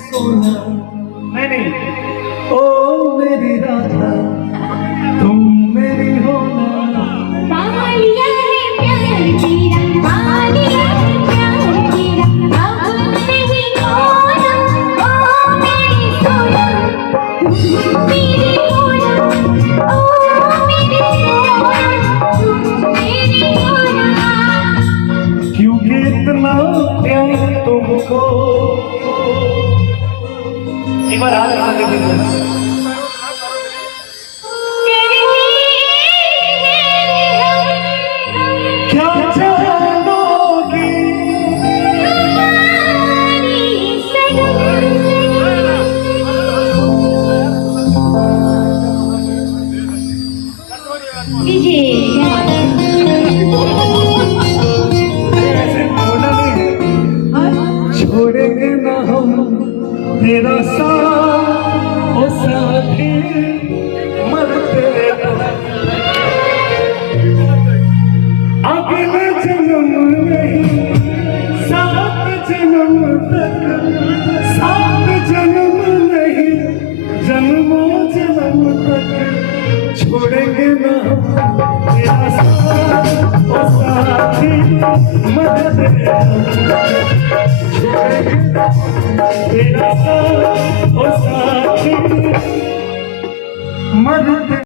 सोना, नहीं ओ मेरी राधा तुम मेरी होना। पालिया है प्यार तेरा, पालिया है प्यार तेरा, अब नहीं खोना ओ मेरी सोना, तुम मेरी होना ओ मेरी सोना, तुम मेरी होना। क्योंकि इतना प्यार तुमको। एक बार हाथ लगा के देखो। क्या चाहोगी छोड़ेंगे ना हम तेरा साथ ओ साथी मरते दम। अगले जन्म नहीं सात जन्म तक, सात जन्म नहीं जन्मों जन्म तक छोड़ेंगे ना तेरा साथ ओ साथी मरते दम। तेरा साथ ओ साथी मरते